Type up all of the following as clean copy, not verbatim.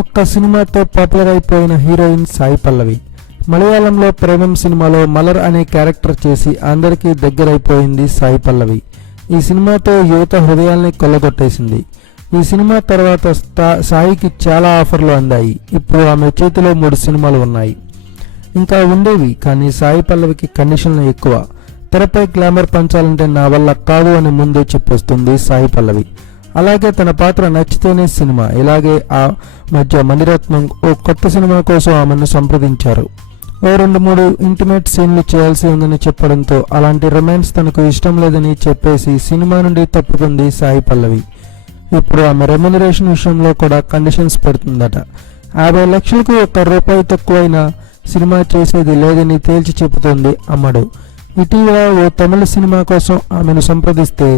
ఒక్క సినిమాతో పాపులర్ అయిపోయిన హీరోయిన్ సాయి పల్లవి. మలయాళంలో ప్రేమం సినిమాలో మలర్ అనే క్యారెక్టర్ చేసి అందరికీ దగ్గరైపోయింది సాయి పల్లవి. ఈ సినిమాతో యువత హృదయాల్ని కొల్లగొట్టేసింది. ఈ సినిమా తర్వాత సాయికి చాలా ఆఫర్లు అందాయి. ఇప్పుడు ఆమె చేతిలో 3 సినిమాలు ఉన్నాయి. ఇంకా ఉండేవి, కానీ సాయి పల్లవికి కండిషన్లు ఎక్కువ. తెరపై గ్లామర్ పంచాలంటే నా వల్ల కాదు అని ముందే చెప్పొస్తుంది సాయి పల్లవి. అలాగే తన పాత్ర నచ్చితేనే సినిమా. ఇలాగే ఆ మధ్య మణిరత్నం ఓ కొత్త సినిమా కోసం ఆమెను సంప్రదించారు. ఓ 2-3 ఇంటిమేట్ సీన్లు చేయాల్సి ఉందని చెప్పడంతో అలాంటి రొమాన్స్ తనకు ఇష్టం లేదని చెప్పేసి సినిమా నుండి తప్పుకుంది సాయి పల్లవి. ఇప్పుడు ఆమె రెమ్యునరేషన్ విషయంలో కూడా కండిషన్స్ పెడుతుందట. 50 లక్షలకు ₹1 తక్కువైనా సినిమా చేసేది లేదని తేల్చి చెబుతోంది అమ్మడు. ఇటీవల ఓ తమిళ సినిమా కోసం ఆమెను సంప్రదిస్తే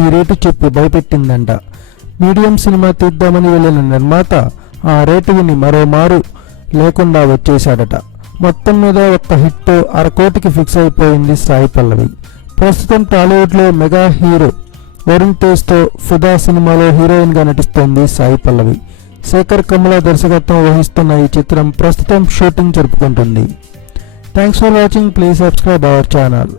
ఈ రేటు చెప్పి భయపెట్టిందంట. మీడియం సినిమా తీద్దామని వెళ్ళిన నిర్మాత ఆ రేటు విని మరోమారు లేకుండా వచ్చేశాడట. మొత్తం మీద ఒక్క హిట్ ₹1 కోటికి ఫిక్స్ అయిపోయింది సాయి పల్లవి. ప్రస్తుతం టాలీవుడ్లో మెగా హీరో వరుణ్ తేజ్తో ఫిదా సినిమాలో హీరోయిన్గా నటిస్తోంది సాయి పల్లవి. శేఖర్ కమ్ముల దర్శకత్వం వహిస్తున్న ఈ చిత్రం ప్రస్తుతం షూటింగ్ జరుపుకుంటుంది. Thanks for watching. Please subscribe our channel.